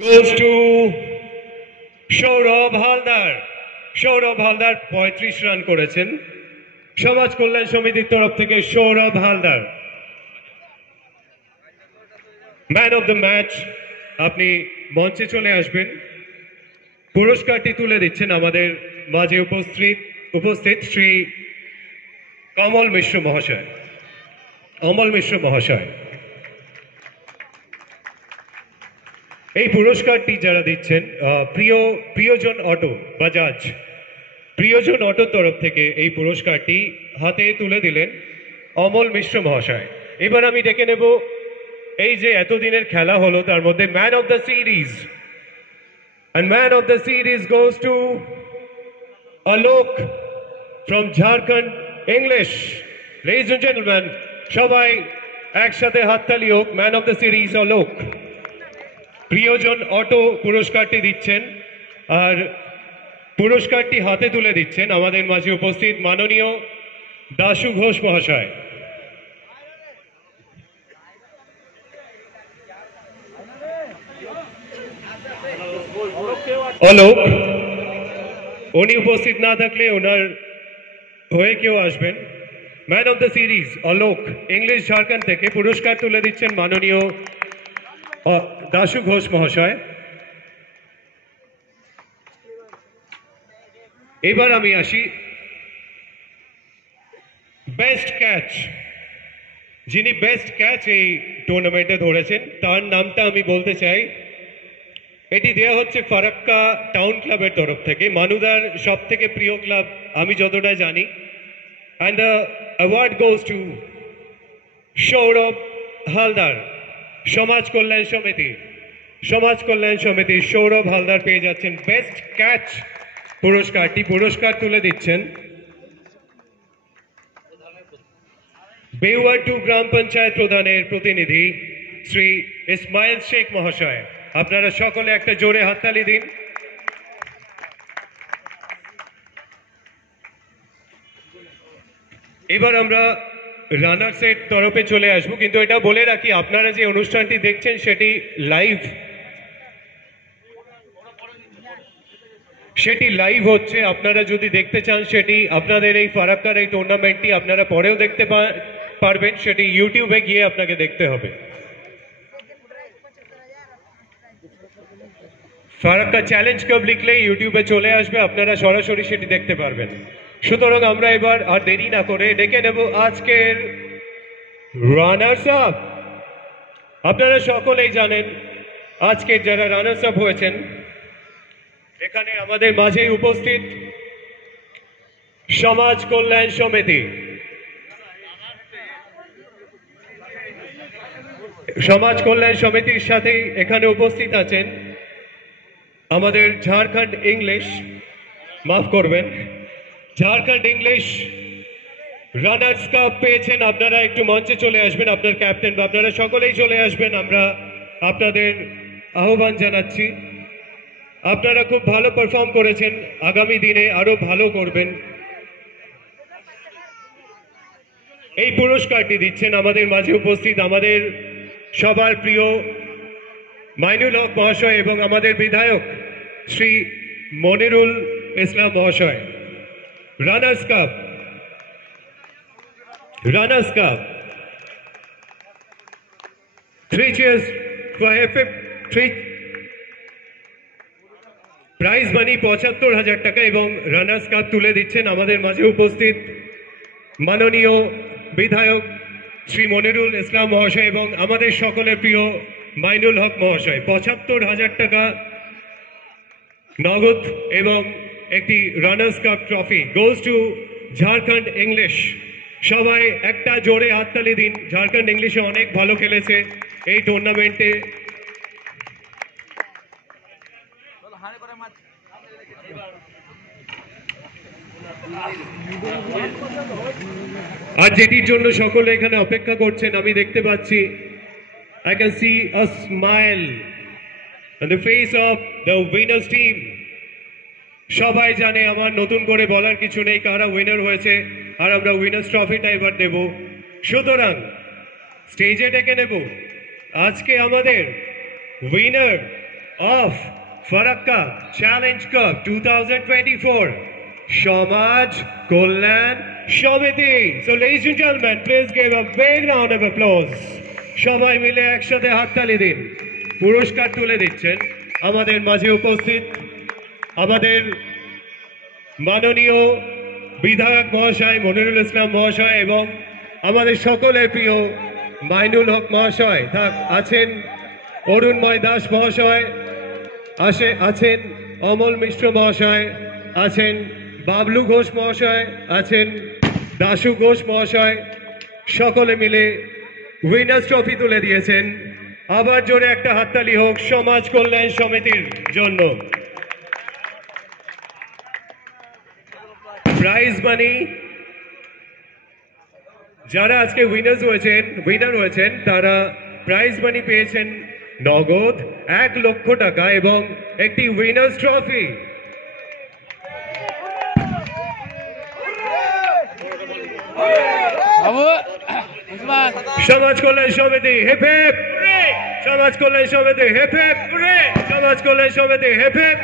goes to Sourav Haldar. Sourav Haldar 35 run করেছেন। সমাজ কল্যাণ সমিতির তরফ থেকে Sourav Haldar man of the match. আপনি মঞ্চে চলে আসবেন। পুরস্কারটি তুলে দিচ্ছেন আমাদের মাঝে উপস্থিত শ্রী অমল মিশ্র মহাশয়। অমল মিশ্র মহাশয়, এই পুরস্কারটি যারা দিচ্ছেন প্রিয়জন অটো বাজাজ, প্রিয়জন অটোর তরফ থেকে এই পুরস্কারটি হাতে তুলে দিলেন অমল মিশ্র মহাশয়। এবার আমি ডেকে নেব এই যে এতদিনের খেলা হলো তার মধ্যে man of the series, and man of the series goes to Alok from Jharkhand English. Ladies and gentlemen, সবাই একসাথে হাততালি হোক। Man of the series Alok. প্রিয়জন অটো পুরস্কারটি দিচ্ছেন আর পুরস্কারটি হাতে তুলে দিচ্ছেন আমাদের মাঝে উপস্থিত মাননীয় দাশু ঘোষ মহাশয়। অলোক, উনি উপস্থিত না থাকলে ওনার হয়ে কেউ আসবেন। Man of the series Alok English Jharkhand থেকে পুরস্কার তুলে দিচ্ছেন মাননীয় দাশু ঘোষ মহাশয়। এবার আমি আসি বেস্ট ক্যাচ। যিনি বেস্ট ক্যাচ এই টুর্নামেন্টে ধরেছেন তার নামটা আমি বলতে চাই। এটি দেওয়া হচ্ছে ফারাক্কা টাউন ক্লাবের তরফ থেকে, মানুদার সব থেকে প্রিয় ক্লাব আমি যতটা জানি। And the award goes to Sourav Haldar. সমাজ কল্যাণ সমিতি সৌরভ হালদার পেয়ে যাচ্ছেন বেস্ট ক্যাচ পুরস্কারটি। পুরস্কার তুলে দিচ্ছেন বেউয়ার 2 গ্রাম পঞ্চায়েত প্রধানের প্রতিনিধি শ্রী ইসমাইল শেখ মহাশয়। আপনারা সকলে একটা জোরে হাততালি দিন। এবার আমরা রানার্স এর তরফে চলে আসবো, কিন্তু এটা বলে রাখি আপনারা যে অনুষ্ঠানটি দেখছেন সেটি লাইভ হচ্ছে। আপনারা যদি দেখতে চান সেটি আপনাদের এই ফারাক্কার এই টুর্নামেন্টটি আপনারা পরেও দেখতে পারবেন। সেটি ইউটিউবে গিয়ে আপনাকে দেখতে হবে। ফারাক্কা চ্যালেঞ্জ কাপ লিখলে ইউটিউবে চলে আসবে, আপনারা সরাসরি সেটি দেখতে পারবেন। সুতরাং আমরা এবার আর দেরি না করে ডেকে নেব আজকের রানার্স আপ। আপনারা সকলেই জানেন আজকের যারা রানার্স আপ হয়েছেন এখানে আমাদের মাঝে উপস্থিত সমাজ কল্যাণ সমিতি। সমাজ কল্যাণ সমিতির সাথে এখানে উপস্থিত আছেন আমাদের ঝাড়খণ্ড ইংলিশ, মাফ করবেন, ঝাড়খণ্ড ইংলিশ রানার্স কাপ পেয়েছেন। আপনারা একটু মঞ্চে চলে আসবেন, আপনার ক্যাপ্টেন বা আপনারা সকলেই চলে আসবেন। আমরা আপনাদের আহ্বান জানাচ্ছি। আপনারা খুব ভালো পারফর্ম করেছেন, আগামী দিনে আরো ভালো করবেন। এই পুরস্কারটি দিচ্ছেন আমাদের মাঝে উপস্থিত আমাদের সবার প্রিয় মাইনুল হক মহাশয় এবং আমাদের বিধায়ক শ্রী মনিরুল ইসলাম মহাশয়। Runners cup Three cheers for FF3। Prize money ৭৫,০০০ টাকা এবং রানার্স কাপ তুলে দিচ্ছেন আমাদের মাঝে উপস্থিত মাননীয় বিধায়ক শ্রী মনিরুল ইসলাম মহাশয় এবং আমাদের সকলের প্রিয় মাইনুল হক মহাশয়। ৭৫,০০০ টাকা নগদ এবং একটি runners cup trophy goes to Jharkhand English. সবাই একটা জোরে হাততালি দিন। ঝাড়খণ্ড ইংলিশে অনেক ভালো খেলেছে এই টুর্নামেন্টে। আর যেটির জন্য সকলে এখানে অপেক্ষা করছেন আমি দেখতে পাচ্ছি, I can see a smile on the face of the winners team. সবাই জানে আমার নতুন করে বলার কিছু নেই কারা উইনার হয়েছে, আর আমরা উইনার্স ট্রফিটা এবার দেব। সুতরাং স্টেজে ডেকে নেব আজকে আমাদের winner of Farakka Challenge Cup 2024, Samaj Kolyan Samiti. So ladies and gentlemen, please give a big round of applause. সবাই মিলে একসাথে হাততালি দিন। পুরস্কার তুলে দিচ্ছেন আমাদের মাঝে উপস্থিত আমাদের মাননীয় বিধায়ক মহাশয় মনিরুল ইসলাম মহাশয় এবং আমাদের সকলের প্রিয় মাইনুল হক মহাশয় আছেন, অরুণময় দাস মহাশয় আছেন, অমল মিশ্র মহাশয় আছেন, বাবলু ঘোষ মহাশয় আছেন, দাশু ঘোষ মহাশয়, সকলে মিলে উইনার্স ট্রফি তুলে দিয়েছেন। আবার জোরে একটা হাততালি হোক সমাজ কল্যাণ সমিতির জন্য। প্রাইজ মানি যারা আজকে উইনার হয়েছেন তারা প্রাইজ মানি পেয়েছেন নগদ 1 লক্ষ টাকা এবং একটি উইনার্স ট্রফি। সমাজ কল্যাণ সমিতি হেপ হেপ, সমাজ কল্যাণ সমিতি হেপ হেপ, সমাজ কল্যাণ সমিতি হেপ হেপ।